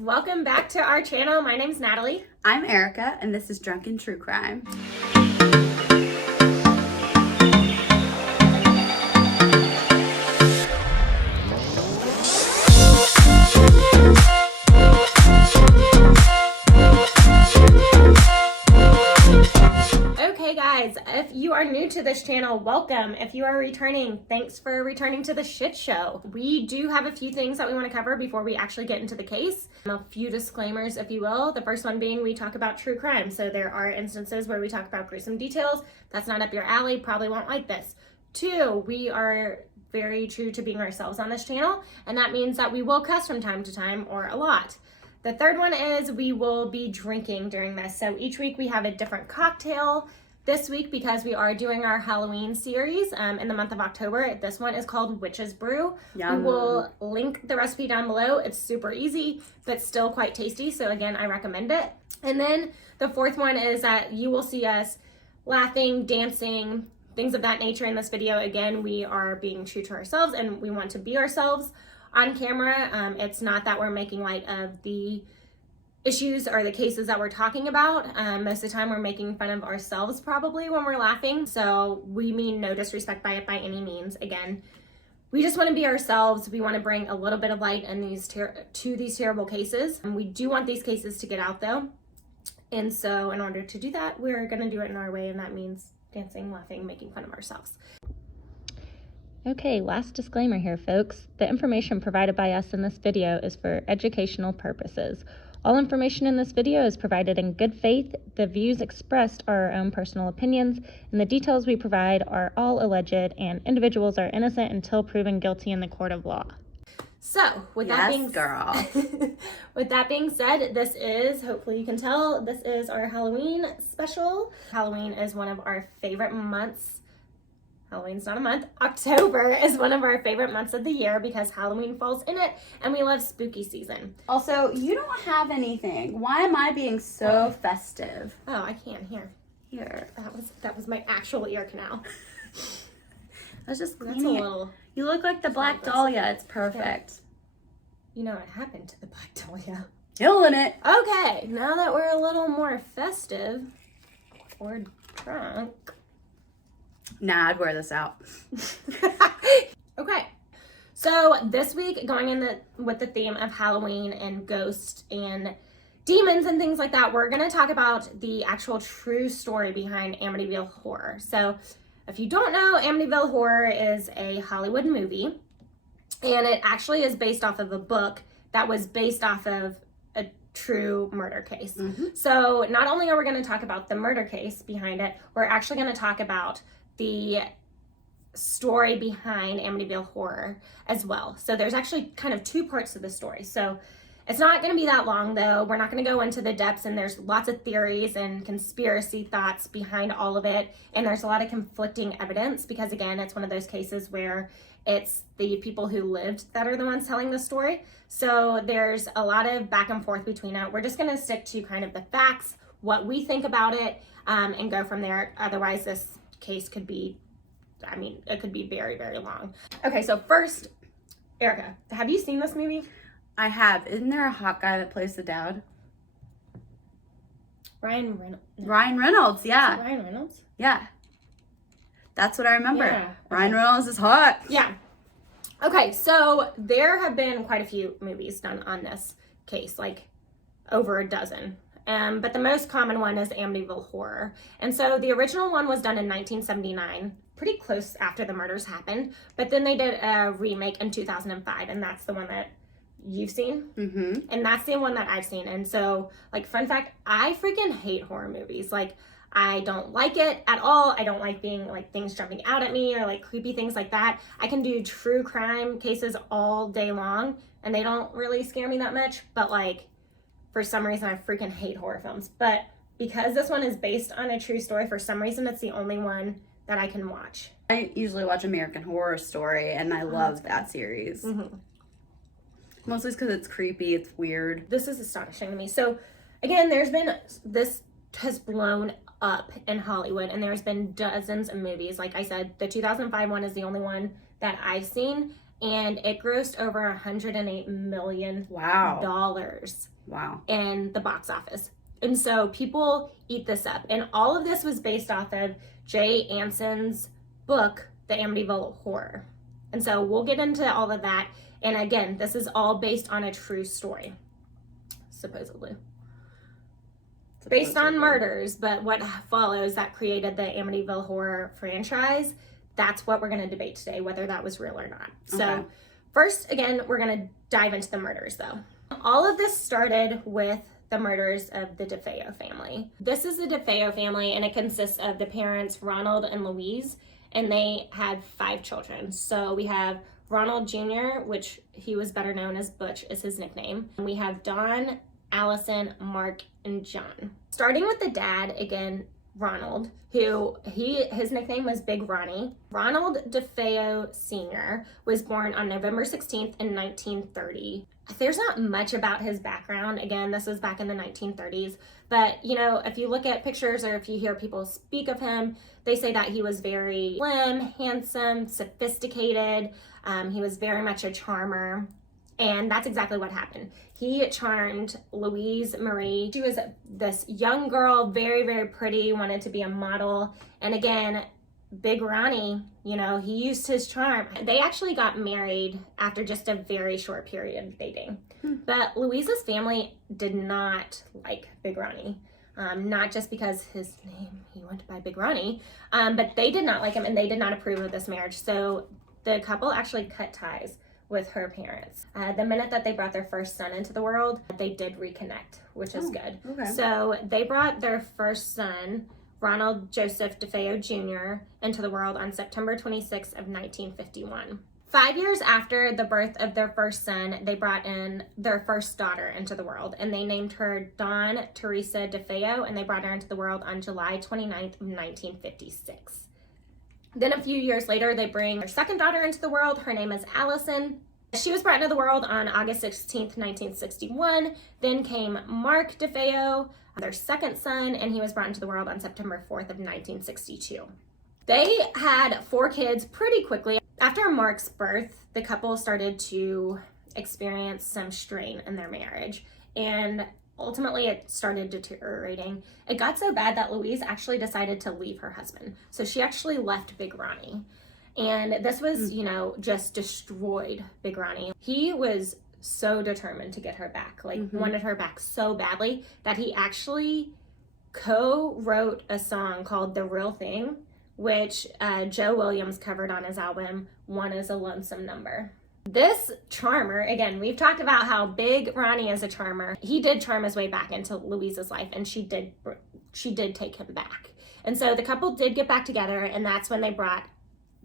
Welcome back to our channel. My name's Natalie. I'm Erika, and this is Drunken True Crime. Okay guys, if you are new to this channel, welcome. If you are returning, thanks for returning to the shit show. We do have a few things that we want to cover before we actually get into the case. A few disclaimers, if you will. The first one being we talk about true crime. So there are instances where we talk about gruesome details. That's not up your alley, probably won't like this. 2, we are very true to being ourselves on this channel, and that means that we will cuss from time to time or a lot. The third one is we will be drinking during this. So each week we have a different cocktail. This week, because we are doing our Halloween series in the month of October, this one is called Witch's Brew. Yum. We will link the recipe down below. It's super easy, but still quite tasty. So again, I recommend it. And then the fourth one is that you will see us laughing, dancing, things of that nature in this video. Again, we are being true to ourselves and we want to be ourselves on camera. It's not that we're making light of the issues or the cases that we're talking about. Most of the time we're making fun of ourselves probably when we're laughing. So we mean no disrespect by it by any means. Again, we just want to be ourselves. We want to bring a little bit of light in to these terrible cases. And we do want these cases to get out though. And so in order to do that, we're going to do it in our way. And that means dancing, laughing, making fun of ourselves. Okay, last disclaimer here, folks. The information provided by us in this video is for educational purposes. All information in this video is provided in good faith. The views expressed are our own personal opinions, and the details we provide are all alleged, and individuals are innocent until proven guilty in the court of law. So, with that being said, this is, hopefully you can tell, this is our Halloween special. Halloween is one of our favorite months. Halloween's not a month. October is one of our favorite months of the year because Halloween falls in it and we love spooky season. Also, you don't have anything. Why am I being so festive? Oh, I can't hear. Here. That was my actual ear canal. That's just That's a cleaning it. little... You look like the Black Dahlia. It's perfect. Yeah. You know what happened to the Black Dahlia. Killing it. Okay, now that we're a little more festive or drunk. Nah, I'd wear this out. Okay, so this week going in with the theme of Halloween and ghosts and demons and things like that, we're going to talk about the actual true story behind Amityville Horror. So if you don't know, Amityville Horror is a Hollywood movie, and it actually is based off of a book that was based off of a true murder case. Mm-hmm. So not only are we going to talk about the murder case behind it, we're actually going to talk about the story behind Amityville Horror as well. So there's actually kind of 2 parts to the story. So it's not going to be that long though. We're not going to go into the depths, and there's lots of theories and conspiracy thoughts behind all of it. And there's a lot of conflicting evidence because again, it's one of those cases where it's the people who lived that are the ones telling the story. So there's a lot of back and forth between it. We're just going to stick to kind of the facts, what we think about it, and go from there. Otherwise this case could be, I mean, it could be very, very long. Okay, so first, Erika, have you seen this movie? I have. Isn't there a hot guy that plays the dad? Ryan Reynolds. Ryan Reynolds, yeah. Ryan Reynolds? Yeah. That's what I remember. Yeah. Ryan Reynolds is hot. Yeah. Okay, so there have been quite a few movies done on this case, like over a dozen. But the most common one is Amityville Horror. And so the original one was done in 1979, pretty close after the murders happened. But then they did a remake in 2005, and that's the one that you've seen. Mm-hmm. And that's the one that I've seen. And so, like, fun fact, I freaking hate horror movies. Like, I don't like it at all. I don't like being, like, things jumping out at me or, like, creepy things like that. I can do true crime cases all day long, and they don't really scare me that much. But, like, for some reason, I freaking hate horror films. But because this one is based on a true story, for some reason, it's the only one that I can watch. I usually watch American Horror Story, and I love that series. Mm-hmm. Mostly because it's creepy, it's weird. This is astonishing to me. So, again, this has blown up in Hollywood, and there's been dozens of movies. Like I said, the 2005 one is the only one that I've seen, and it grossed over $108 million Wow. in the box office. And so people eat this up. And all of this was based off of Jay Anson's book, The Amityville Horror. And so we'll get into all of that. And again, this is all based on a true story, supposedly. Based on murders, but what follows that created the Amityville Horror franchise, that's what we're going to debate today, whether that was real or not. So first, again, we're going to dive into the murders, though. All of this started with the murders of the Defeo family. This is the Defeo family, and it consists of the parents, Ronald and Louise, and they had 5 children. So we have Ronald Jr., which he was better known as Butch, is his nickname. And we have Don, Allison, Mark, and John. Starting with the dad, again, Ronald, who his nickname was Big Ronnie. Ronald Defeo Sr. was born on November 16th in 1930. There's not much about his background. Again, this was back in the 1930s. But, you know, if you look at pictures or if you hear people speak of him, they say that he was very slim, handsome, sophisticated. He was very much a charmer. And that's exactly what happened. He charmed Louise Marie. She was this young girl, very, very pretty, wanted to be a model. And again, Big Ronnie, you know, he used his charm. They actually got married after just a very short period of dating. But Louise's family did not like Big Ronnie. Not just because his name, he went by Big Ronnie, but they did not like him and they did not approve of this marriage. So the couple actually cut ties with her parents. The minute that they brought their first son into the world, they did reconnect, which is good. Okay. So they brought their first son, Ronald Joseph Defeo Jr., into the world on September 26th of 1951. 5 years after the birth of their first son, they brought in their first daughter into the world, and they named her Dawn Teresa Defeo, and they brought her into the world on July 29th of 1956. Then a few years later, they bring their second daughter into the world. Her name is Allison. She was brought into the world on August 16th, 1961. Then came Mark Defeo, their second son, and he was brought into the world on September 4th of 1962. They had 4 kids pretty quickly. After Mark's birth, the couple started to experience some strain in their marriage, and ultimately it started deteriorating. It got so bad that Louise actually decided to leave her husband. So she actually left Big Ronnie. And this was, you know, just destroyed Big Ronnie. He was so determined to get her back, like wanted her back so badly that he actually co-wrote a song called The Real Thing, which Joe Williams covered on his album, One Is a Lonesome Number. This charmer, again, we've talked about how Big Ronnie is a charmer. He did charm his way back into Louise's life, and she did take him back. And so the couple did get back together, and that's when they brought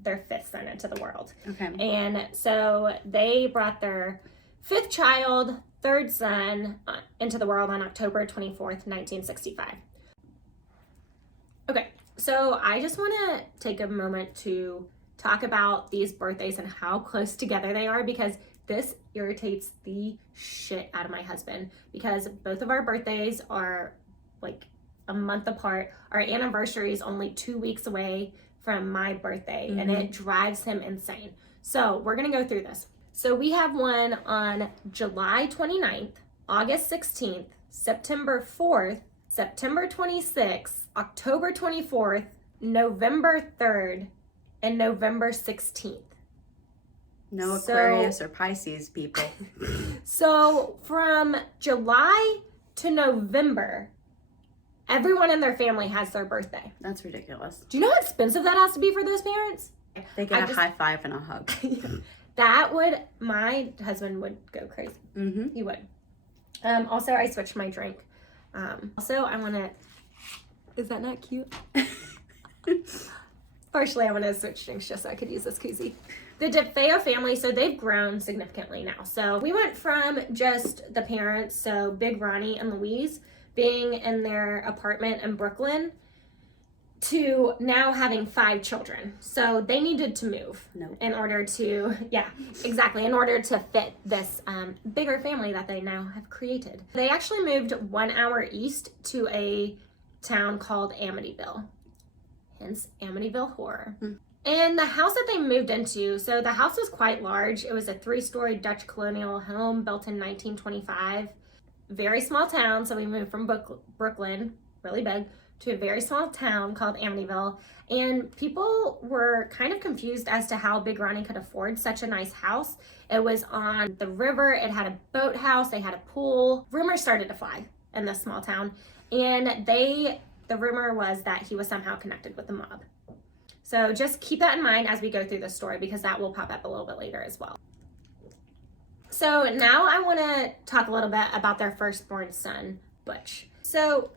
their 5th son into the world. Okay. And so they brought their 5th child, 3rd son, into the world on October 24th, 1965. Okay, so I just want to take a moment to talk about these birthdays and how close together they are, because this irritates the shit out of my husband, because both of our birthdays are like a month apart. Our anniversary is only 2 weeks away from my birthday, and it drives him insane. So we're gonna go through this. So we have one on July 29th, August 16th, September 4th, September 26th, October 24th, November 3rd, and November 16th. No Aquarius or Pisces people. So from July to November, everyone in their family has their birthday. That's ridiculous. Do you know how expensive that has to be for those parents? They get a high five and a hug. My husband would go crazy. He would. Also, I switched my drink. Also, I want to, is that not cute? Partially, I want to switch drinks just so I could use this koozie. The Defeo family, so they've grown significantly now. So we went from just the parents, so Big Ronnie and Louise, being in their apartment in Brooklyn, to now having 5 children. So they needed to move in order to, in order to fit this bigger family that they now have created. They actually moved 1 hour east to a town called Amityville, hence Amityville Horror. And the house that they moved into, so the house was quite large. It was a 3-story Dutch colonial home built in 1925. Very small town, so we moved from Brooklyn, really big, to a very small town called Amityville. And people were kind of confused as to how Big Ronnie could afford such a nice house. It was on the river, it had a boathouse, they had a pool. Rumors started to fly in this small town. And the rumor was that he was somehow connected with the mob. So just keep that in mind as we go through the story, because that will pop up a little bit later as well. So now I want to talk a little bit about their firstborn son, Butch. So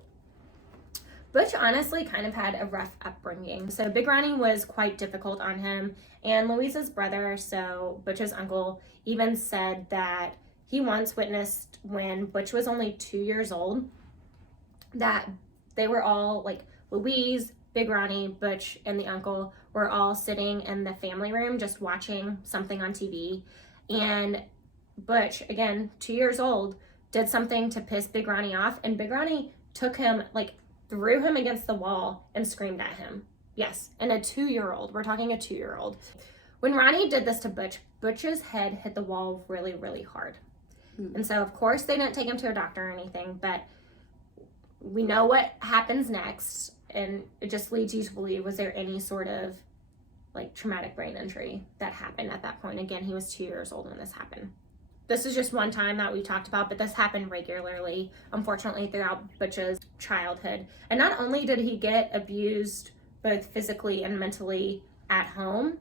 Butch honestly kind of had a rough upbringing. So Big Ronnie was quite difficult on him, and Louise's brother, so Butch's uncle, even said that he once witnessed when Butch was only 2 years old that they were all, like Louise, Big Ronnie, Butch, and the uncle were all sitting in the family room just watching something on TV. And Butch, again, 2 years old, did something to piss Big Ronnie off, and Big Ronnie took him, like threw him against the wall and screamed at him. Yes, and a 2-year-old. We're talking a 2-year-old. When Ronnie did this to Butch, Butch's head hit the wall really, really hard. And so, of course, they didn't take him to a doctor or anything, but we know what happens next, and it just leads you to believe, was there any sort of like traumatic brain injury that happened at that point? Again, he was 2 years old when this happened. This is just one time that we talked about, but this happened regularly, unfortunately, throughout Butch's childhood. And not only did he get abused both physically and mentally at home,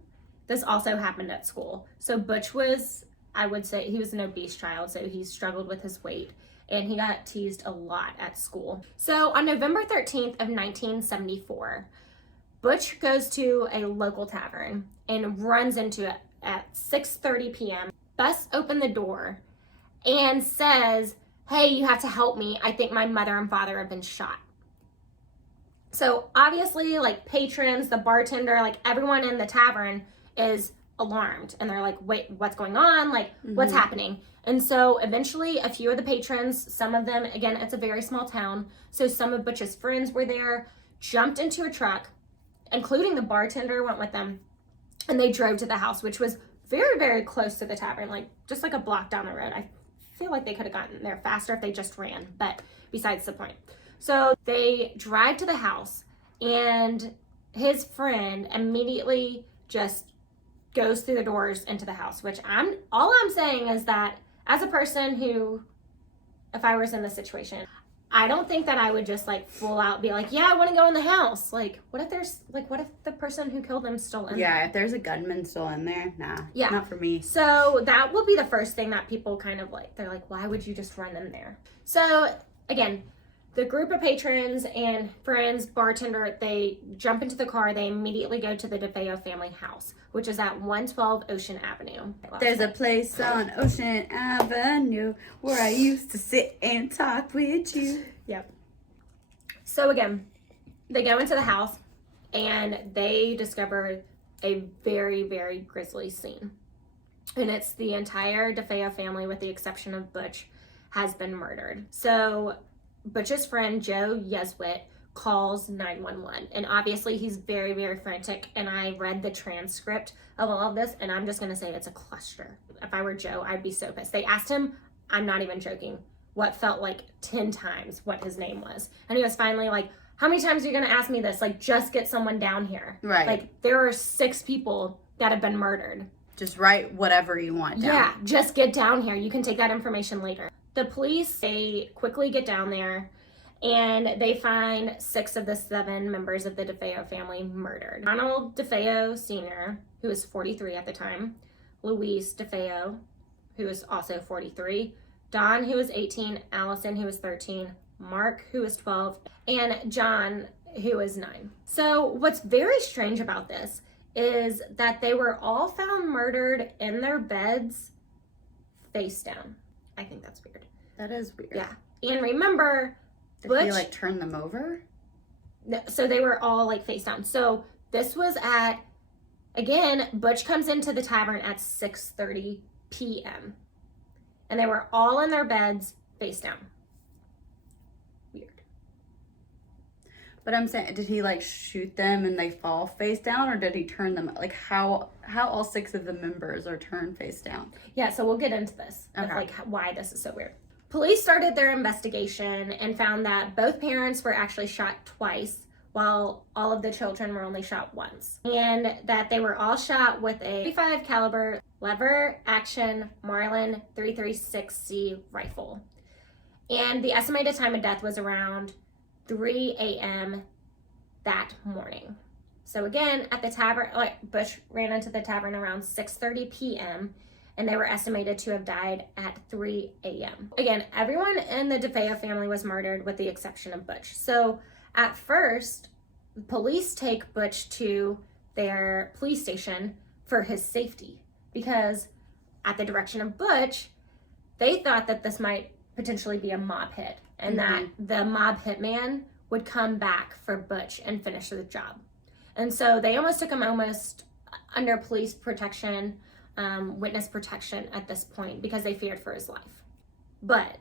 this also happened at school. So Butch was, I would say, he was an obese child, so he struggled with his weight, and he got teased a lot at school. So on November 13th of 1974, Butch goes to a local tavern and runs into it at 6:30 p.m., busts open the door, and says, "Hey, you have to help me. I think my mother and father have been shot." So obviously, like patrons, the bartender, like everyone in the tavern is alarmed, and they're like, "Wait, what's going on? Like, what's happening?" And so eventually a few of the patrons, some of them, again, it's a very small town, so some of Butch's friends were there, jumped into a truck, including the bartender went with them, and they drove to the house, which was very, very close to the tavern, like just like a block down the road. I feel like they could have gotten there faster if they just ran, but besides the point. So they drive to the house, and his friend immediately just goes through the doors into the house, which all I'm saying is that as a person who, if I was in this situation, I don't think that I would just like full out be like, "Yeah, I want to go in the house." Like, what if the person who killed them still in there? Yeah, if there's a gunman still in there, nah, not for me. So that will be the first thing that people kind of like, they're like, why would you just run in there? So again, the group of patrons and friends, bartender, they jump into the car. They immediately go to the Defeo family house, which is at 112 Ocean Avenue. There's a place on Ocean Avenue where I used to sit and talk with you. Yep. So again, they go into the house, and they discover a very, very grisly scene. And it's the entire Defeo family, with the exception of Butch, has been murdered. So Butch's friend, Joe Yeswit, calls 911. And obviously he's very, very frantic. And I read the transcript of all of this, and I'm just going to say it's a cluster. If I were Joe, I'd be so pissed. They asked him, I'm not even joking, what felt like 10 times what his name was. And he was finally like, "How many times are you going to ask me this? Like, just get someone down here." Right. Like, there are 6 people that have been murdered. Just write whatever you want down. Yeah, just get down here. You can take that information later. The police, they quickly get down there, and they find 6 of the 7 members of the Defeo family murdered. Ronald Defeo Sr., who was 43 at the time, Louise Defeo, who was also 43, Don, who was 18, Allison, who was 13, Mark, who was 12, and John, who was 9. So what's very strange about this is that they were all found murdered in their beds, face down. I think that's weird. That is weird. Yeah. And remember, Did Butch, he like turn them over? No, so they were all like face down. So this was at, again, Butch comes into the tavern at 6:30 p.m. And they were all in their beds, face down. Weird. But I'm saying, did he like shoot them and they fall face down, or did he turn them? Like how all 6 of the members are turned face down? Yeah, so we'll get into this, with, Okay. like why this is so weird. Police started their investigation and found that both parents were actually shot twice, while all of the children were only shot once, and that they were all shot with a .35 caliber lever action Marlin 336C rifle. And the estimated time of death was around 3 a.m. that morning. So again, at the tavern, Butch ran into the tavern around 6:30 p.m. and they were estimated to have died at 3 a.m. Again, everyone in the Defeo family was murdered with the exception of Butch. So at first, police take Butch to their police station for his safety because at the direction of Butch, they thought that this might potentially be a mob hit and that the mob hitman would come back for Butch and finish the job. And so they almost took him under police protection, witness protection at this point because they feared for his life. But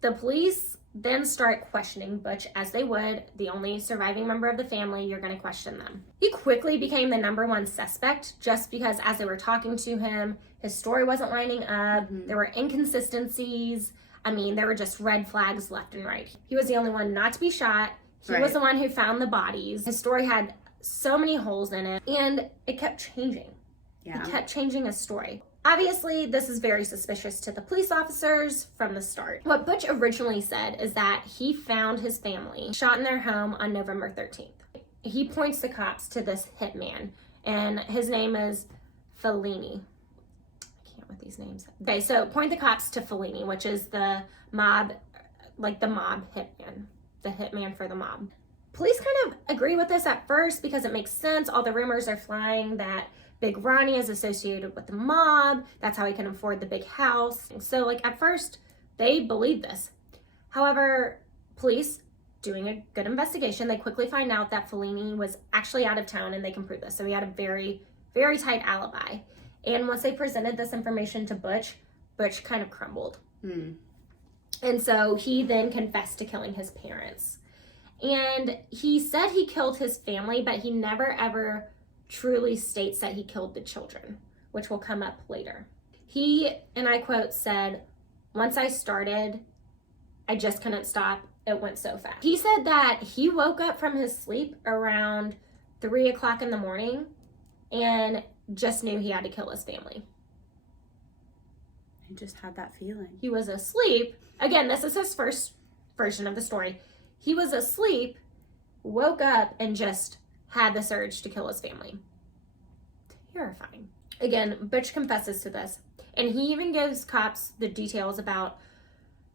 the police then start questioning Butch as they would. The only surviving member of the family, you're going to question them. He quickly became the #1 suspect just because as they were talking to him, his story wasn't lining up. There were inconsistencies. I mean, there were just red flags left and right. He was the only one not to be shot. He was the one who found the bodies. His story had so many holes in it, and it kept changing. Yeah. He kept changing his story. Obviously, this is very suspicious to the police officers from the start. What Butch originally said is that he found his family shot in their home on November 13th. He points the cops to this hitman, and his name is Fellini. I can't with these names. Okay, so point the cops to Fellini, which is the mob, like the mob hitman, the hitman for the mob. Police kind of agree with this at first because it makes sense. All the rumors are flying that Big Ronnie is associated with the mob. That's how he can afford the big house. So like at first they believe this. However, police doing a good investigation, they quickly find out that Fellini was actually out of town and they can prove this. So he had a very, very tight alibi. And once they presented this information to Butch, Butch kind of crumbled. And so he then confessed to killing his parents. And he said he killed his family, but he never ever truly states that he killed the children, which will come up later. He, and I quote, said, "Once I started, I just couldn't stop. It went so fast." He said that he woke up from his sleep around 3 o'clock in the morning and just knew he had to kill his family. I just had that feeling. He was asleep. Again, this is his first version of the story. He was asleep, woke up, and just had this urge to kill his family. Terrifying. Again, Butch confesses to this, and he even gives cops the details about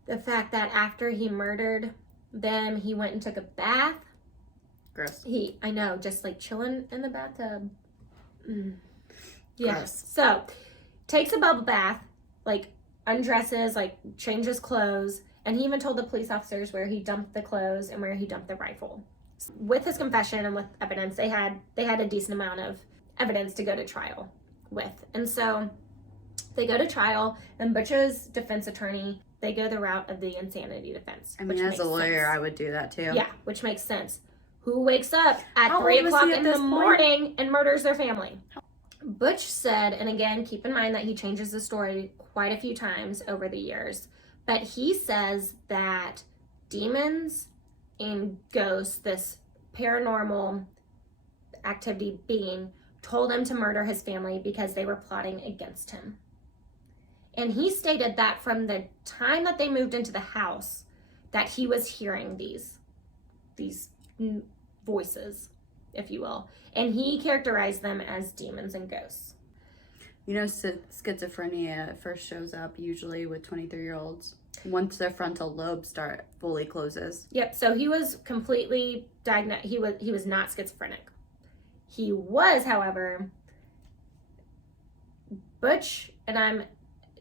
the fact that after he murdered them, he went and took a bath. Gross. I know, just like chilling in the bathtub. Yeah. Gross. So, takes a bubble bath, like undresses, like changes clothes, and he even told the police officers where he dumped the clothes and where he dumped the rifle. With his confession and with evidence, they had a decent amount of evidence to go to trial with. And so they go to trial, and Butch's defense attorney, they go the route of the insanity defense. I mean, as a lawyer, sense. I would do that too. Yeah, which makes sense. Who wakes up at How 3 old was o'clock he at in the this point? morning and murders their family? Butch said, and again, keep in mind that he changes the story quite a few times over the years, but he says that demons and ghosts, this paranormal activity being, told him to murder his family because they were plotting against him. And he stated that from the time that they moved into the house, that he was hearing these voices, if you will. And he characterized them as demons and ghosts. You know, schizophrenia first shows up usually with 23-year-olds once their frontal lobe fully closes. Yep, so he was completely diagnosed. He was not schizophrenic. He was, however, Butch, and I'm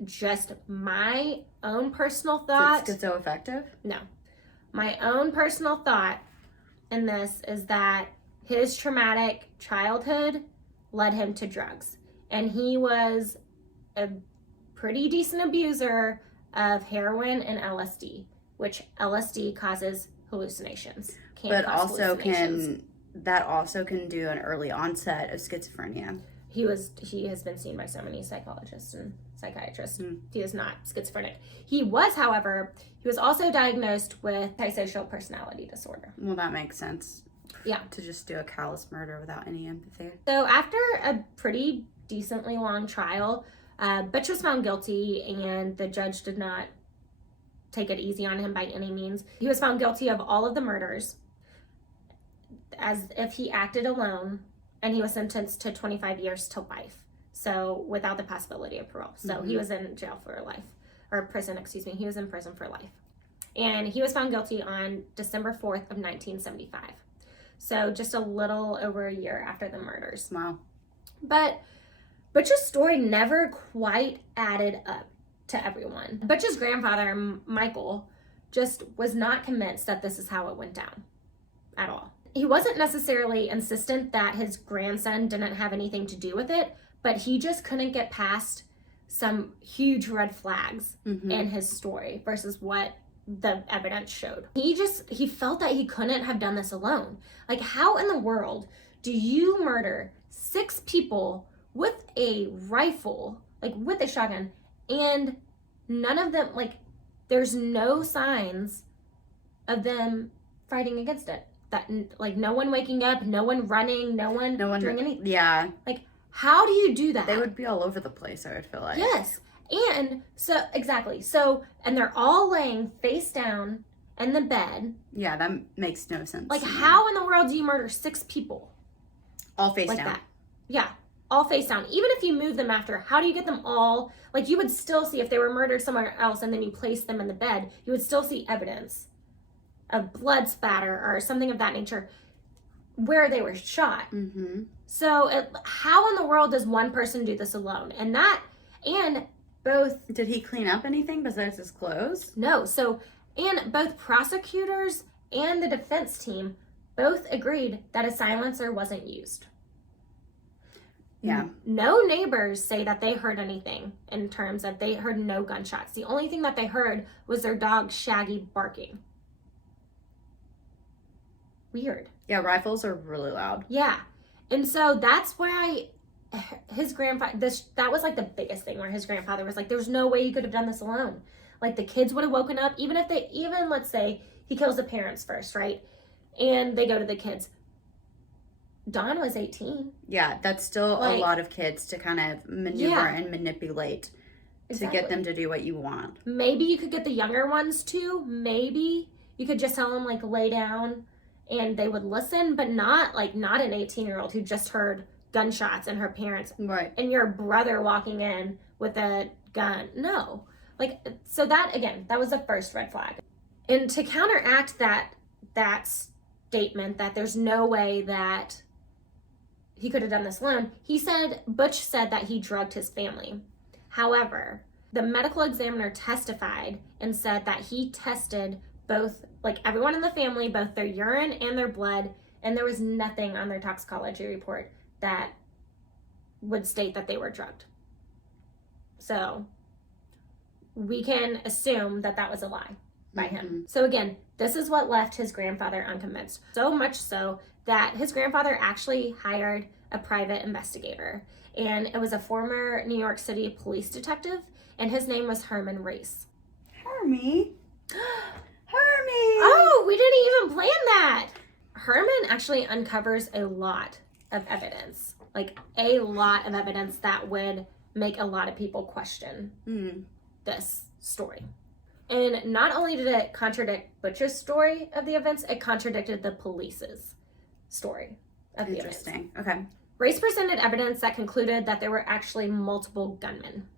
just my own personal thought. Is it schizoaffective? No. My own personal thought in this is that his traumatic childhood led him to drugs. And he was a pretty decent abuser of heroin and LSD, which LSD causes hallucinations. But cause also hallucinations. that also can do an early onset of schizophrenia. He has been seen by so many psychologists and psychiatrists. He is not schizophrenic. He was, however, he was also diagnosed with antisocial personality disorder. Well, that makes sense. Yeah. To just do a callous murder without any empathy. So after a pretty decently long trial, Butch was found guilty, and the judge did not take it easy on him by any means. He was found guilty of all of the murders as if he acted alone, and he was sentenced to 25 years to life. So without the possibility of parole. So he was in jail for life, or prison, excuse me. He was in prison for life. And he was found guilty on December 4th of 1975. So just a little over a year after the murders. Wow. But Butch's story never quite added up to everyone. Butch's grandfather, Michael, just was not convinced that this is how it went down at all. He wasn't necessarily insistent that his grandson didn't have anything to do with it, but he just couldn't get past some huge red flags in his story versus what the evidence showed. He felt that he couldn't have done this alone. Like, how in the world do you murder 6 people with a rifle, like with a shotgun, and none of them, like, there's no signs of them fighting against it? That, like, no one waking up, no one running, no one doing anything. Yeah. Like, how do you do that? They would be all over the place, I would feel like. Yes. And so, exactly. So, and they're all laying face down in the bed. Yeah, that makes no sense. Like, how in the world do you murder 6 people? All face like down. That? Yeah, all face down. Even if you move them after, how do you get them all? Like, you would still see, if they were murdered somewhere else and then you placed them in the bed, you would still see evidence of blood spatter or something of that nature where they were shot. So how in the world does one person do this alone? And both... Did he clean up anything besides his clothes? No. So, and both prosecutors and the defense team both agreed that a silencer wasn't used. Yeah. No neighbors say that they heard anything in terms of they heard no gunshots. The only thing that they heard was their dog Shaggy barking. Weird. Yeah, rifles are really loud. Yeah. And so that's why his grandfather, that was like the biggest thing, where his grandfather was like, there's no way you could have done this alone. Like, the kids would have woken up, even let's say he kills the parents first, right? And they go to the kids. Dawn was 18. Yeah, that's still a lot of kids to kind of maneuver and manipulate to get them to do what you want. Maybe you could get the younger ones too. Maybe you could just tell them, like, lay down and they would listen, but not an 18-year-old who just heard gunshots and her parents. Right. And your brother walking in with a gun. No. Like, so that, again, that was the first red flag. And to counteract that statement that there's no way that he could have done this alone, Butch said that he drugged his family. However, the medical examiner testified and said that he tested both, like, everyone in the family, both their urine and their blood, and there was nothing on their toxicology report that would state that they were drugged. So we can assume that that was a lie by him. So again, this is what left his grandfather unconvinced. So much so that his grandfather actually hired a private investigator, and it was a former New York City police detective, and his name was Herman Race. Hermie? Oh, we didn't even plan that. Herman actually uncovers a lot of evidence, like a lot of evidence that would make a lot of people question this story. And not only did it contradict Butch's story of the events, it contradicted the police's story of the events. Interesting. Okay. Race presented evidence that concluded that there were actually multiple gunmen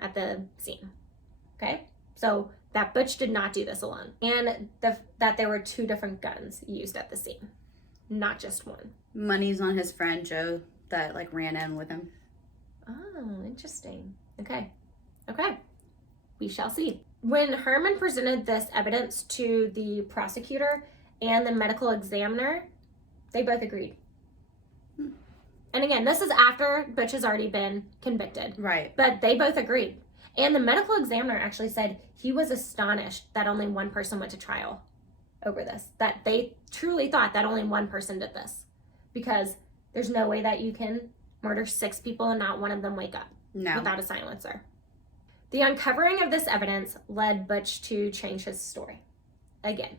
at the scene. Okay? So that Butch did not do this alone. And that there were 2 different guns used at the scene, not just one. Money's on his friend Joe that, like, ran in with him. Oh, interesting. Okay. We shall see. When Herman presented this evidence to the prosecutor and the medical examiner, they both agreed. And again, this is after Butch has already been convicted. Right. But they both agreed. And the medical examiner actually said he was astonished that only one person went to trial over this, that they truly thought that only one person did this, because there's no way that you can murder 6 people and not one of them wake up without a silencer. The uncovering of this evidence led Butch to change his story again.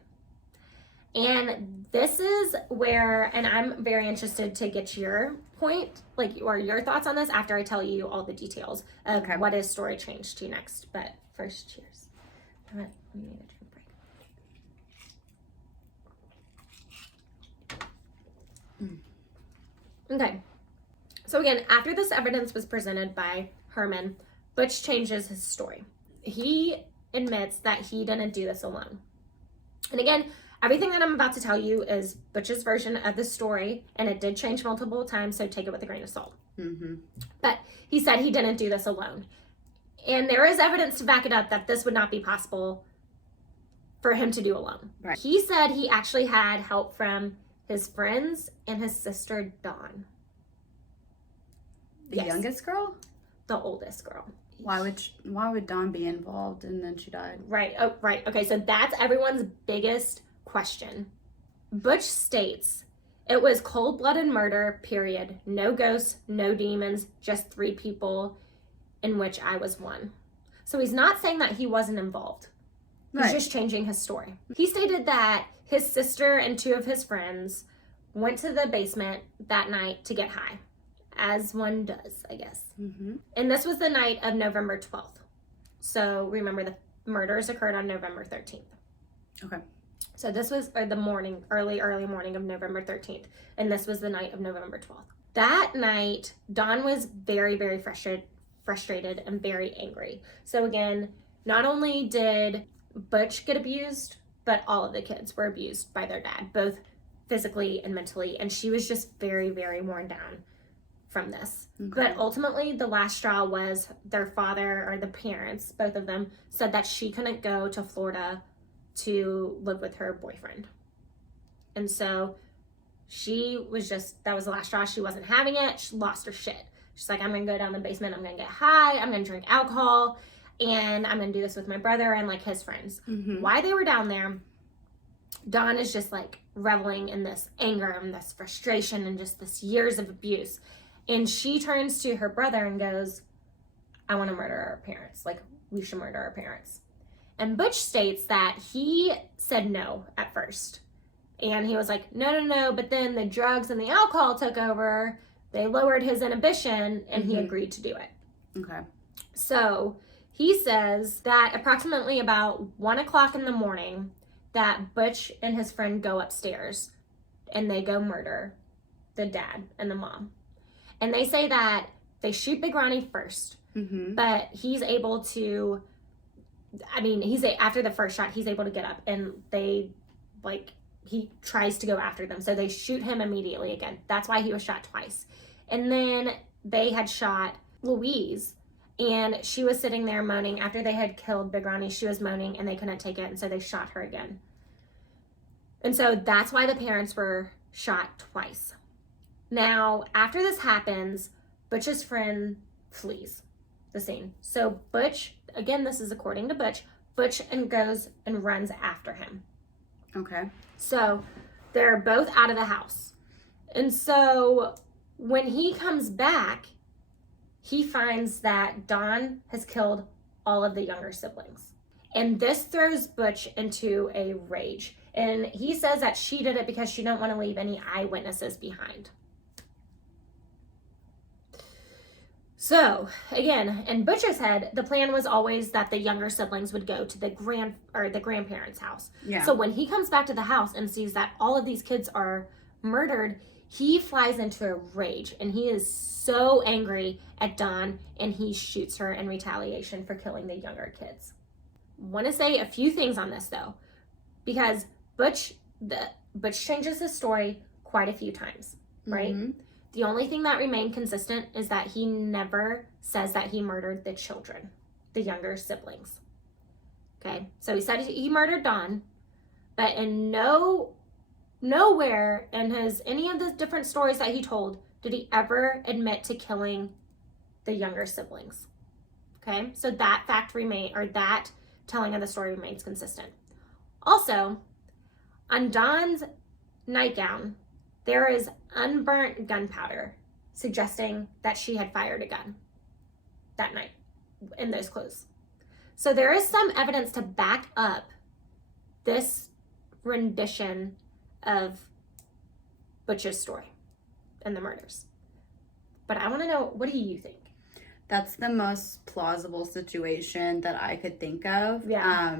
And this is where, and I'm very interested to get your point, like, or your thoughts on this after I tell you all the details of what his story changed to next. But first, cheers. Let me make a drink break. Okay. So again, after this evidence was presented by Herman, Butch changes his story. He admits that he didn't do this alone. And again, everything that I'm about to tell you is Butch's version of the story, and it did change multiple times, so take it with a grain of salt. But he said he didn't do this alone. And there is evidence to back it up that this would not be possible for him to do alone. Right. He said he actually had help from his friends and his sister, Dawn. The youngest girl? The oldest girl. Why would Dawn be involved and then she died? Right. Oh, right. Okay, so that's everyone's biggest question. Butch states it was cold-blooded murder, period. No ghosts, no demons, just 3 people, in which I was one. So he's not saying that he wasn't involved. He's just changing his story. He stated that his sister and 2 of his friends went to the basement that night to get high, as one does, I guess. And this was the night of November 12th. So remember, the murders occurred on November 13th. Okay. So this was the morning, early morning of November 13th. And this was the night of November 12th. That night, Dawn was very, very frustrated and very angry. So again, not only did Butch get abused, but all of the kids were abused by their dad, both physically and mentally. And she was just very, very worn down from this. But ultimately, the last straw was their father, or the parents, both of them, said that she couldn't go to Florida to live with her boyfriend. And so she was just, that was the last straw. She wasn't having it. She lost her shit. She's like, I'm going to go down the basement. I'm going to get high. I'm going to drink alcohol. And I'm going to do this with my brother and like his friends. Why they were down there, Dawn is just like reveling in this anger and this frustration and just this years of abuse. And she turns to her brother and goes, I want to murder our parents. Like, we should murder our parents. And Butch states that he said no at first. And he was like, no. But then the drugs and the alcohol took over. They lowered his inhibition and he agreed to do it. Okay. So he says that approximately about 1 o'clock in the morning that Butch and his friend go upstairs and they go murder the dad and the mom. And they say that they shoot Big Ronnie first, but he's able to, after the first shot, he's able to get up and he tries to go after them. So they shoot him immediately again. That's why he was shot twice. And then they had shot Louise, and she was sitting there moaning. After they had killed Big Ronnie, she was moaning and they couldn't take it. And so they shot her again. And so that's why the parents were shot twice. Now, after this happens, Butch's friend flees the scene. So Butch, again, this is according to Butch goes and runs after him. Okay. So they're both out of the house. And so when he comes back, he finds that Dawn has killed all of the younger siblings. And this throws Butch into a rage. And he says that she did it because she didn't want to leave any eyewitnesses behind. So, again, in Butch's head, the plan was always that the younger siblings would go to the grandparents' house. Yeah. So when he comes back to the house and sees that all of these kids are murdered, he flies into a rage, and he is so angry at Dawn, and he shoots her in retaliation for killing the younger kids. Want to say a few things on this, though, because Butch changes his story quite a few times, right? The only thing that remained consistent is that he never says that he murdered the children, the younger siblings. Okay, so he said he murdered Dawn, but in nowhere in any of the different stories that he told did he ever admit to killing the younger siblings. Okay, so that telling of the story remains consistent. Also, On Dawn's nightgown, there is unburnt gunpowder, suggesting that she had fired a gun that night in those clothes. So there is some evidence to back up this rendition of Butch's story and the murders. But I want to know, what do you think? That's the most plausible situation that I could think of. Yeah.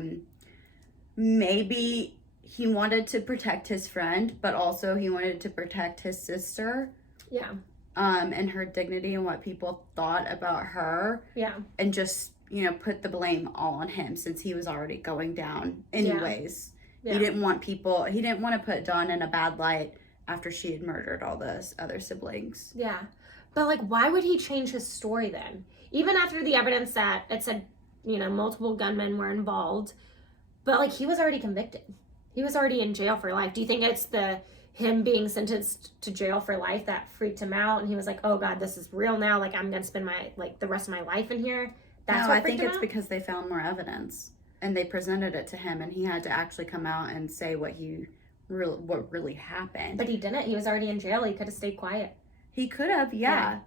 Maybe he wanted to protect his friend, but also he wanted to protect his sister. Yeah. And her dignity and what people thought about her. Yeah. And just, put the blame all on him since he was already going down anyways. Yeah. He didn't want to put Dawn in a bad light after she had murdered all those other siblings. Yeah. But, like, why would he change his story then? Even after the evidence that it said, multiple gunmen were involved. But, like, he was already convicted. He was already in jail for life. Do you think it's him being sentenced to jail for life that freaked him out? And he was like, oh, God, this is real now. Like, I'm going to spend the rest of my life in here. That's what I think freaked him it's out? because they found more evidence. And they presented it to him. And he had to actually come out and say what really happened. But he didn't. He was already in jail. He could have stayed quiet. He could have, yeah.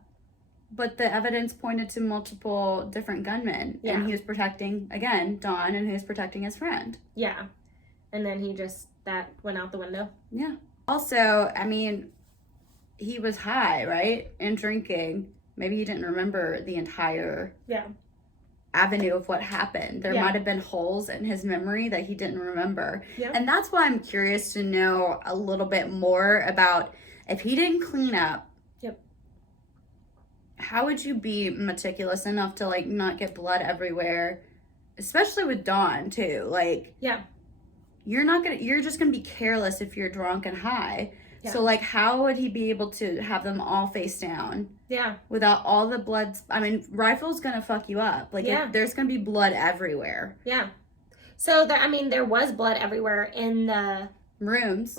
But the evidence pointed to multiple different gunmen. Yeah. And he was protecting, again, Dawn, and he was protecting his friend. Yeah. And then that went out the window. Yeah. Also, I mean, he was high, right? And drinking. Maybe he didn't remember the entire avenue of what happened. There might have been holes in his memory that he didn't remember. Yeah. And that's why I'm curious to know a little bit more about if he didn't clean up. How would you be meticulous enough to not get blood everywhere, especially with Dawn too? You're just gonna be careless if you're drunk and high. Yeah. So how would he be able to have them all face down? Yeah. Without all the blood. I mean, rifle's gonna fuck you up. There's gonna be blood everywhere. Yeah. So there was blood everywhere in the rooms,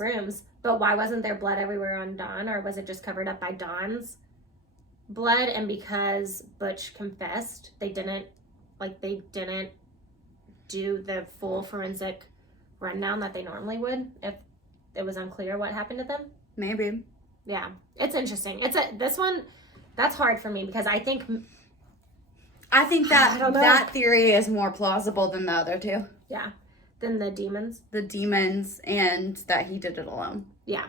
but why wasn't there blood everywhere on Dawn, or was it just covered up by Dawn's blood? And because Butch confessed, they didn't do the full forensic rundown that they normally would if it was unclear what happened to them. Maybe. Yeah, it's interesting. This one that's hard for me because I think that that theory is more plausible than the other two. Yeah, than the demons. The demons and that he did it alone. Yeah,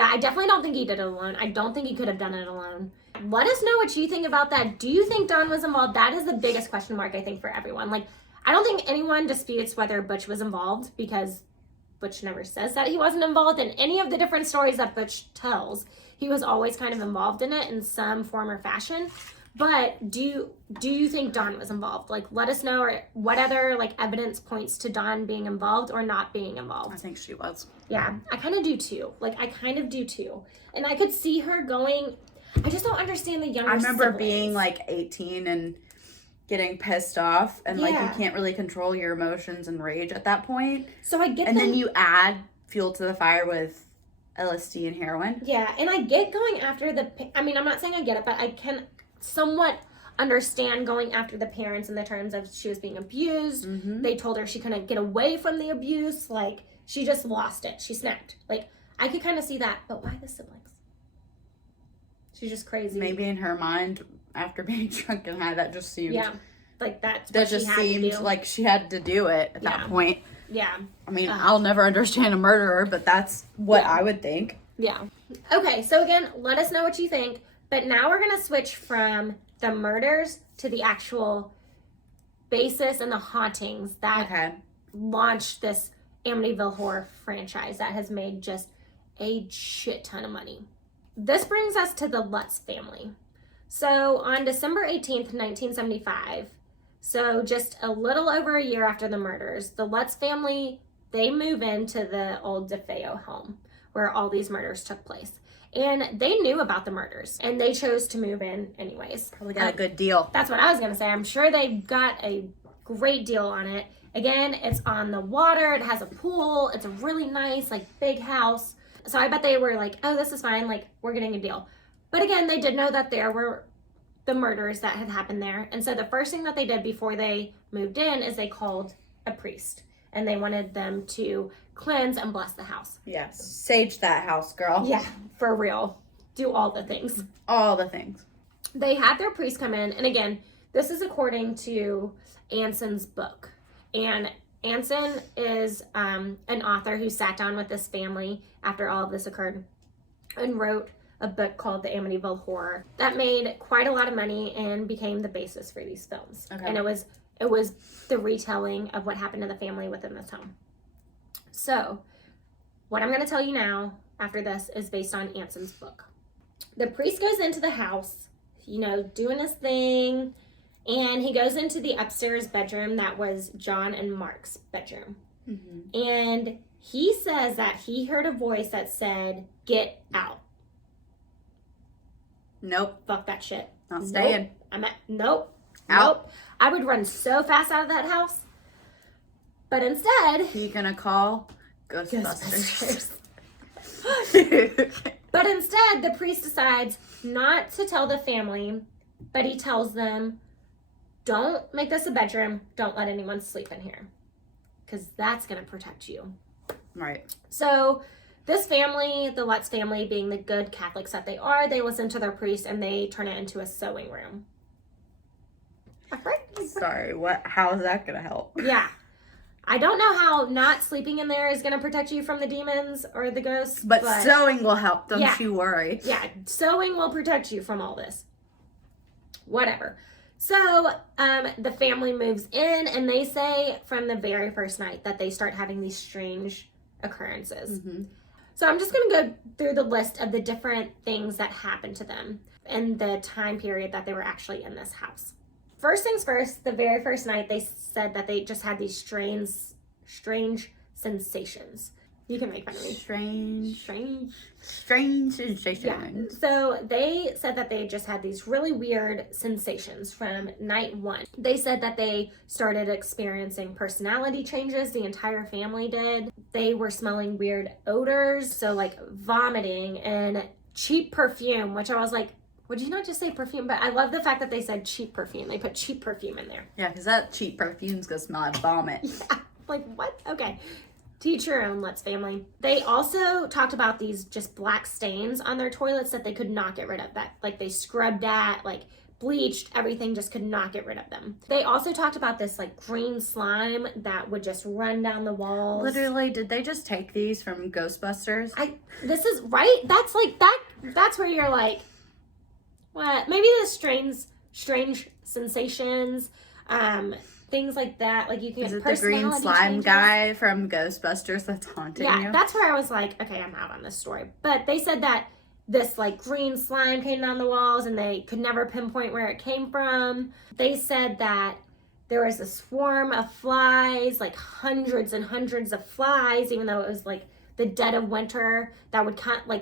I definitely don't think he did it alone. I don't think he could have done it alone. Let us know what you think about that. Do you think Dawn was involved? That is the biggest question mark, I think, for everyone. I don't think anyone disputes whether Butch was involved because Butch never says that he wasn't involved in any of the different stories that Butch tells. He was always kind of involved in it in some form or fashion. But do you think Dawn was involved? Let us know, or what other evidence points to Dawn being involved or not being involved. I think she was. Yeah, I kind of do too. And I could see her going. I just don't understand the younger I remember siblings. being 18 and getting pissed off and you can't really control your emotions and rage at that point. So I get and then you add fuel to the fire with LSD and heroin. Yeah, and I get going after I'm not saying I get it, but I can somewhat understand going after the parents in the terms of she was being abused. Mm-hmm. They told her she couldn't get away from the abuse. She just lost it. She snapped. I could kind of see that, but why the siblings? She's just crazy. Maybe in her mind, after being drunk and high, that just seemed... Yeah, that's that just seemed like she had to do it at that point. Yeah. I mean, I'll never understand a murderer, but that's what I would think. Yeah. Okay, so again, let us know what you think. But now we're going to switch from the murders to the actual basis and the hauntings that launched this Amityville Horror franchise that has made just a shit ton of money. This brings us to the Lutz family. So on December 18th, 1975, so just a little over a year after the murders, the Lutz family, they move into the old Defeo home where all these murders took place. And they knew about the murders, and they chose to move in anyways. Probably got a good deal. That's what I was going to say. I'm sure they got a great deal on it. Again, it's on the water. It has a pool. It's a really nice, big house. So I bet they were oh, this is fine. We're getting a deal. But again, they did know that there were the murders that had happened there. And so the first thing that they did before they moved in is they called a priest. and they wanted them to cleanse and bless the house. Yes. Sage that house, girl. Yeah, for real. Do all the things. All the things. They had their priest come in, and again, this is according to Anson's book. And Anson is an author who sat down with this family after all of this occurred and wrote a book called The Amityville Horror that made quite a lot of money and became the basis for these films. Okay. And it was the retelling of what happened to the family within this home. So, what I'm going to tell you now after this is based on Anson's book. The priest goes into the house, doing his thing, and he goes into the upstairs bedroom that was John and Mark's bedroom. Mm-hmm. And he says that he heard a voice that said, "Get out." Nope. Fuck that shit. Not staying. Nope. Out. Nope. I would run so fast out of that house. But instead... You gonna call Ghostbusters. But instead, the priest decides not to tell the family, but he tells them, don't make this a bedroom. Don't let anyone sleep in here. Because that's going to protect you. Right. So this family, the Lutz family, being the good Catholics that they are, they listen to their priest and they turn it into a sewing room. Sorry, how is that going to help? Yeah. I don't know how not sleeping in there is going to protect you from the demons or the ghosts. But sewing will help, don't you worry. Yeah, sewing will protect you from all this. Whatever. So, the family moves in, and they say from the very first night that they start having these strange occurrences. Mm-hmm. So, I'm just going to go through the list of the different things that happened to them in the time period that they were actually in this house. First things first, the very first night, they said that they just had these strange sensations. You can make fun of me. Strange sensations. Yeah. So they said that they just had these really weird sensations from night one. They said that they started experiencing personality changes. The entire family did. They were smelling weird odors. So like vomiting and cheap perfume, which I was like, would you not just say perfume? But I love the fact that they said cheap perfume. They put cheap perfume in there. Yeah, because that cheap perfume's gonna smell like vomit. Yeah. Like, what? Okay. Teach your own, Lutz family. They also talked about these just black stains on their toilets that they could not get rid of. That, like, they scrubbed at, like, bleached, everything, just could not get rid of them. They also talked about this, like, green slime that would just run down the walls. Literally, did they just take these from Ghostbusters? This is, right? That's, like, that's where you're like, what? Maybe the strange sensations, things like that. Like you can get personality the green slime changes. Guy from Ghostbusters that's haunting you? Yeah, that's where I was like, okay, I'm out on this story. But they said that this like green slime came down the walls and they could never pinpoint where it came from. They said that there was a swarm of flies, like hundreds and hundreds of flies, even though it was like the dead of winter that would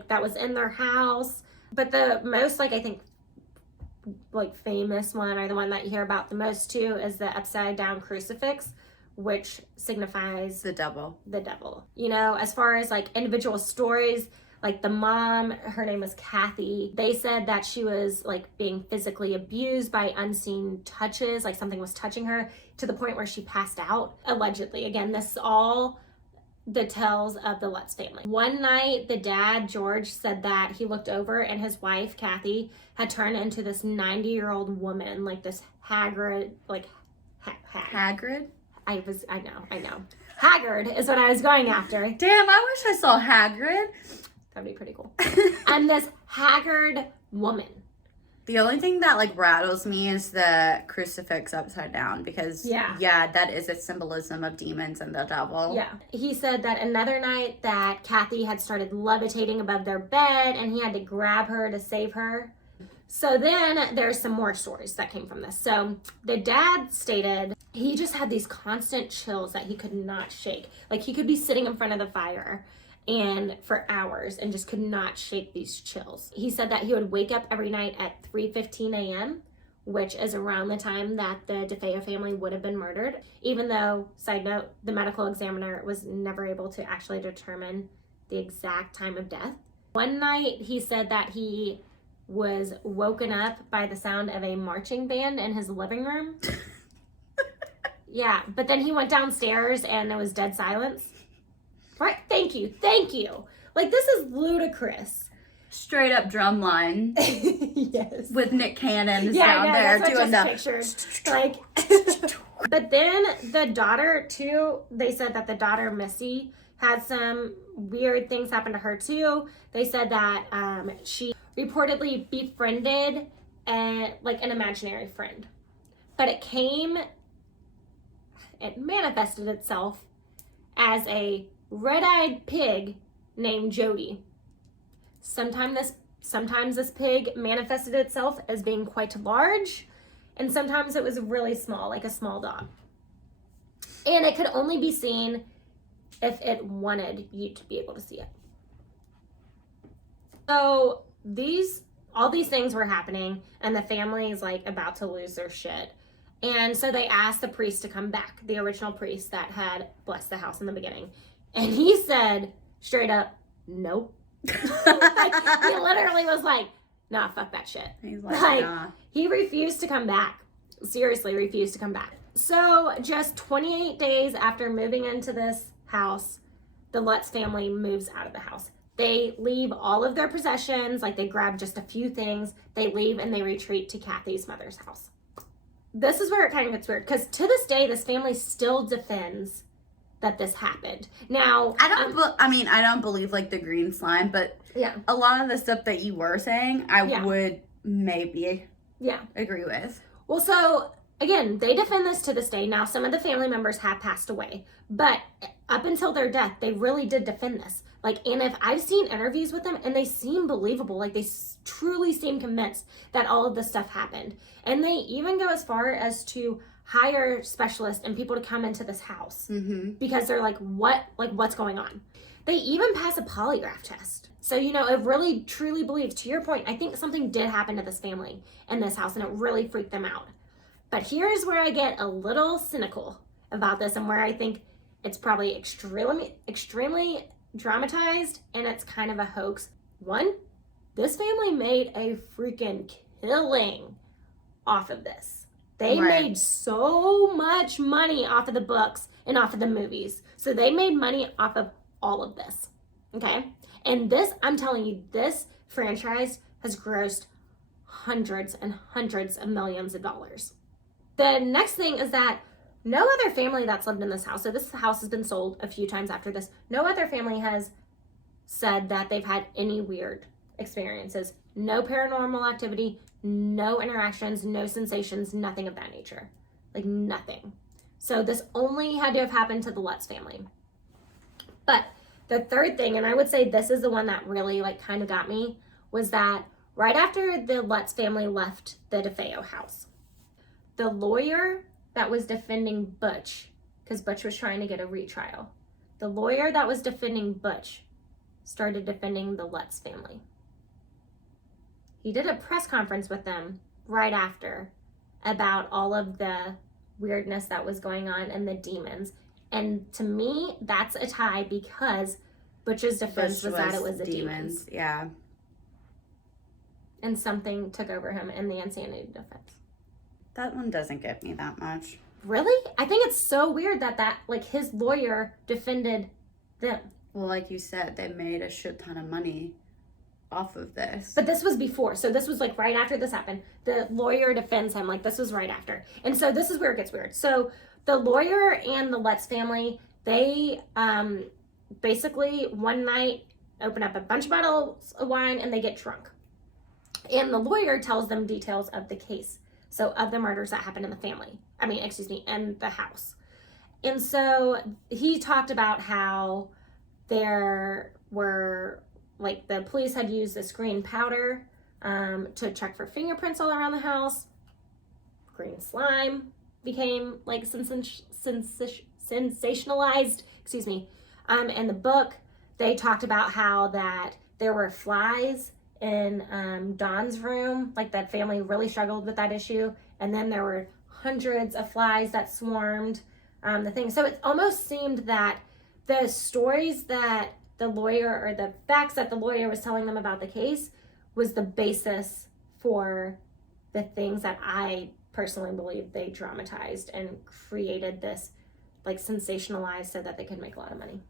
that was in their house. But the most, like, I think, like famous one, or the one that you hear about the most too, is the upside down crucifix, which signifies the devil. As far as like individual stories, like the mom, her name was Kathy, they said that she was like being physically abused by unseen touches, like something was touching her to the point where she passed out, allegedly. Again, this is all the tales of the Lutz family. One night, the dad, George, said that he looked over and his wife, Kathy, had turned into this 90-year-old woman, like this haggard, like Haggard? I know. Haggard is what I was going after. Damn, I wish I saw Haggard. That'd be pretty cool. And this haggard woman. The only thing that like rattles me is the crucifix upside down because yeah, that is a symbolism of demons and the devil. Yeah. He said that another night that Kathy had started levitating above their bed and he had to grab her to save her. So then there's some more stories that came from this. So the dad stated he just had these constant chills that he could not shake. Like he could be sitting in front of the fire and for hours and just could not shake these chills. He said that he would wake up every night at 3:15 a.m., which is around the time that the Defeo family would have been murdered, even though, side note, the medical examiner was never able to actually determine the exact time of death. One night, he said that he was woken up by the sound of a marching band in his living room. Yeah, but then he went downstairs and there was dead silence. Right? Thank you. Like, this is ludicrous. Straight up drum line. Yes. With Nick Cannon's down there doing the pictures. Like, but then the daughter too, they said that the daughter Missy had some weird things happen to her too. They said that she reportedly befriended an imaginary friend, but it manifested itself as a red-eyed pig named Jody. Sometimes this pig manifested itself as being quite large, and sometimes it was really small, like a small dog. And it could only be seen if it wanted you to be able to see it. So all these things were happening, and the family is like about to lose their shit. And so they asked the priest to come back, the original priest that had blessed the house in the beginning. And he said straight up, nope. Like, he literally was like, nah, fuck that shit. He's like, nah. He refused to come back. Seriously, refused to come back. So just 28 days after moving into this house, the Lutz family moves out of the house. They leave all of their possessions, like they grab just a few things. They leave and they retreat to Kathy's mother's house. This is where it kind of gets weird, because to this day, this family still defends that this happened. Now, I don't believe like the green slime, but yeah, a lot of the stuff that you were saying, I would maybe agree with. Well, so again, they defend this to this day. Now, some of the family members have passed away, but up until their death, they really did defend this. Like, and if I've seen interviews with them, and they seem believable, like they truly seem convinced that all of this stuff happened. And they even go as far as to hire specialists and people to come into this house because they're like, what's going on? They even pass a polygraph test. So, it really truly believes, to your point, I think something did happen to this family in this house, and it really freaked them out. But here's where I get a little cynical about this, and where I think it's probably extremely dramatized, and it's kind of a hoax. One, this family made a freaking killing off of this. They made so much money off of the books and off of the movies. So they made money off of all of this. Okay? And this, I'm telling you, this franchise has grossed hundreds and hundreds of millions of dollars. The next thing is that no other family that's lived in this house, so this house has been sold a few times after this, no other family has said that they've had any weird experiences. No paranormal activity, no interactions, no sensations, nothing of that nature. Like, nothing. So this only had to have happened to the Lutz family. But the third thing, and I would say this is the one that really kind of got me, was that right after the Lutz family left the Defeo house, the lawyer that was defending Butch, because Butch was trying to get a retrial, the lawyer that was defending Butch started defending the Lutz family. He did a press conference with them right after about all of the weirdness that was going on and the demons. And to me, that's a tie, because Butch's defense was that it was the demons. Yeah. And something took over him in the insanity defense. That one doesn't get me that much. Really? I think it's so weird that his lawyer defended them. Well, like you said, they made a shit ton of money off of this. But this was before. So this was right after this happened. The lawyer defends him. This was right after. And so this is where it gets weird. So the lawyer and the Lutz family, they basically one night open up a bunch of bottles of wine and they get drunk. And the lawyer tells them details of the case. So of the murders that happened in the family. In the house. And so he talked about how there were, the police had used this green powder to check for fingerprints all around the house. Green slime became sensationalized. In the book, they talked about how that there were flies in Dawn's room, that family really struggled with that issue. And then there were hundreds of flies that swarmed the thing. So it almost seemed that the stories that the lawyer, or the facts that the lawyer was telling them about the case, was the basis for the things that I personally believe they dramatized and created this, like, sensationalized so that they could make a lot of money.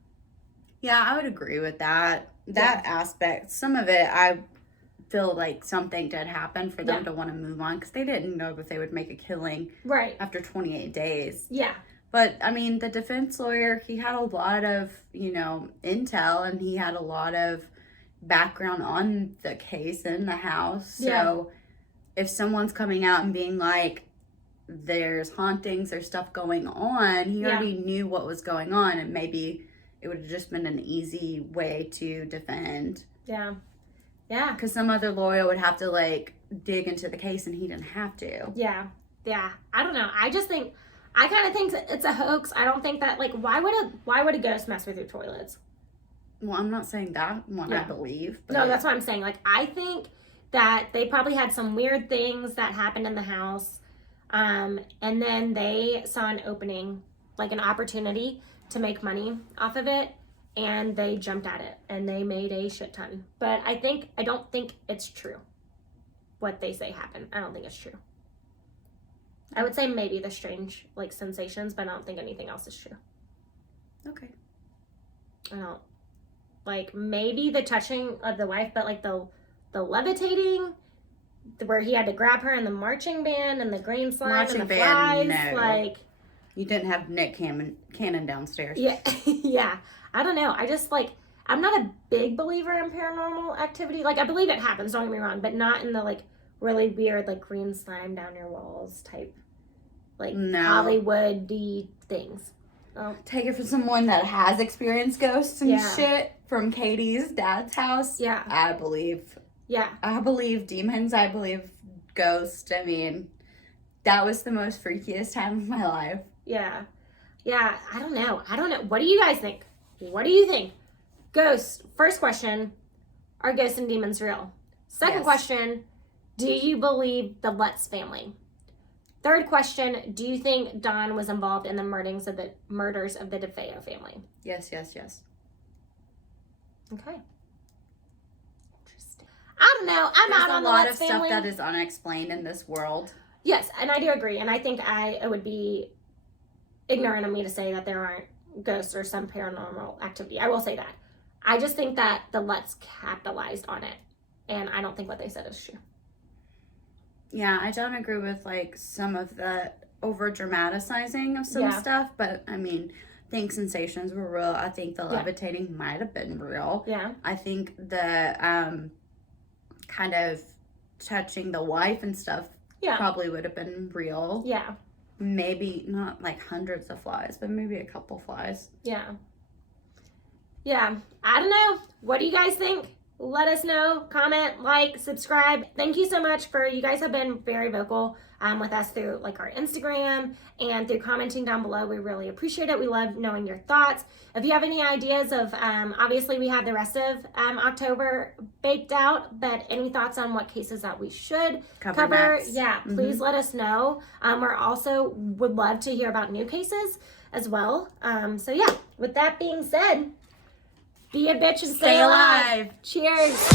Yeah, I would agree with that. That aspect, some of it, I feel like something did happen for them to want to move on because they didn't know that they would make a killing after 28 days. Yeah. But, I mean, the defense lawyer, he had a lot of, you know, intel, and he had a lot of background on the case in the house. So if someone's coming out and being like, there's hauntings, there's stuff going on, he already knew what was going on, and maybe it would have just been an easy way to defend. Yeah. Yeah. Because some other lawyer would have to, like, dig into the case, and he didn't have to. Yeah. Yeah. I don't know. I kind of think it's a hoax. I don't think that, like, why would a ghost mess with your toilets? Well, I'm not saying that one I believe. But no, that's what I'm saying. Like, I think that they probably had some weird things that happened in the house. And then they saw an opening, like an opportunity to make money off of it. And they jumped at it and they made a shit ton. But I don't think it's true what they say happened. I don't think it's true. I would say maybe the strange, like, sensations, but I don't think anything else is true. Okay. I don't, like, maybe the touching of the wife, but, like, the levitating, where he had to grab her in the marching band and the green slime and the flies, like... You didn't have Nick Cannon downstairs. Yeah, yeah. I don't know. I just, like, I'm not a big believer in paranormal activity. Like, I believe it happens, don't get me wrong, but not in the, like, really weird, like, green slime down your walls type, like, Hollywood-y things. Oh. Take it from someone that has experienced ghosts and shit from Katie's dad's house. Yeah. I believe. Yeah. I believe demons. I believe ghosts. I mean, that was the most freakiest time of my life. Yeah. Yeah. I don't know. What do you guys think? What do you think? Ghosts. First question, are ghosts and demons real? Second question, do you believe the Lutz family? Third question, do you think Don was involved in the murders of the Defeo family? Yes, yes, yes. Okay. Interesting. I don't know. I'm out on the Lutz family. There's a lot of stuff that is unexplained in this world. Yes, and I do agree. And I think it would be ignorant of me to say that there aren't ghosts or some paranormal activity. I will say that. I just think that the Lutz capitalized on it. And I don't think what they said is true. Yeah, I don't agree with, like, some of the over-dramatizing of some stuff. But, I mean, I think sensations were real. I think the levitating might have been real. Yeah. I think the kind of touching the wife and stuff probably would have been real. Yeah. Maybe not, like, hundreds of flies, but maybe a couple flies. Yeah. Yeah. I don't know. What do you guys think? Let us know. Comment, like, subscribe. Thank you so much you guys have been very vocal with us through, like, our Instagram and through commenting down below. We really appreciate it. We love knowing your thoughts. If you have any ideas of, obviously we have the rest of October baked out, but any thoughts on what cases that we should cover? Yeah, please let us know. We're also would love to hear about new cases as well. So yeah, with that being said, be a bitch and stay alive. Cheers.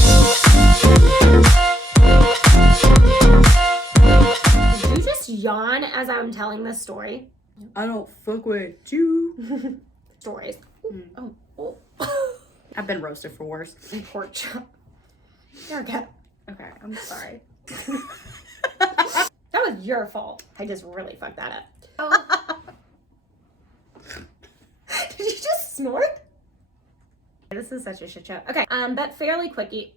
Did you just yawn as I'm telling this story? I don't fuck with you. Stories. Oh. I've been roasted for worse. Pork chop. Okay. Okay, I'm sorry. That was your fault. I just really fucked that up. Did you just snort? This is such a shit show. Okay, but fairly quickie.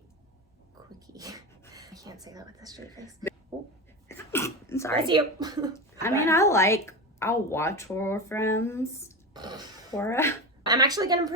I can't say that with a straight face. I'm sorry. That's you. I mean, I'll watch horror films. Horror. I'm actually gonna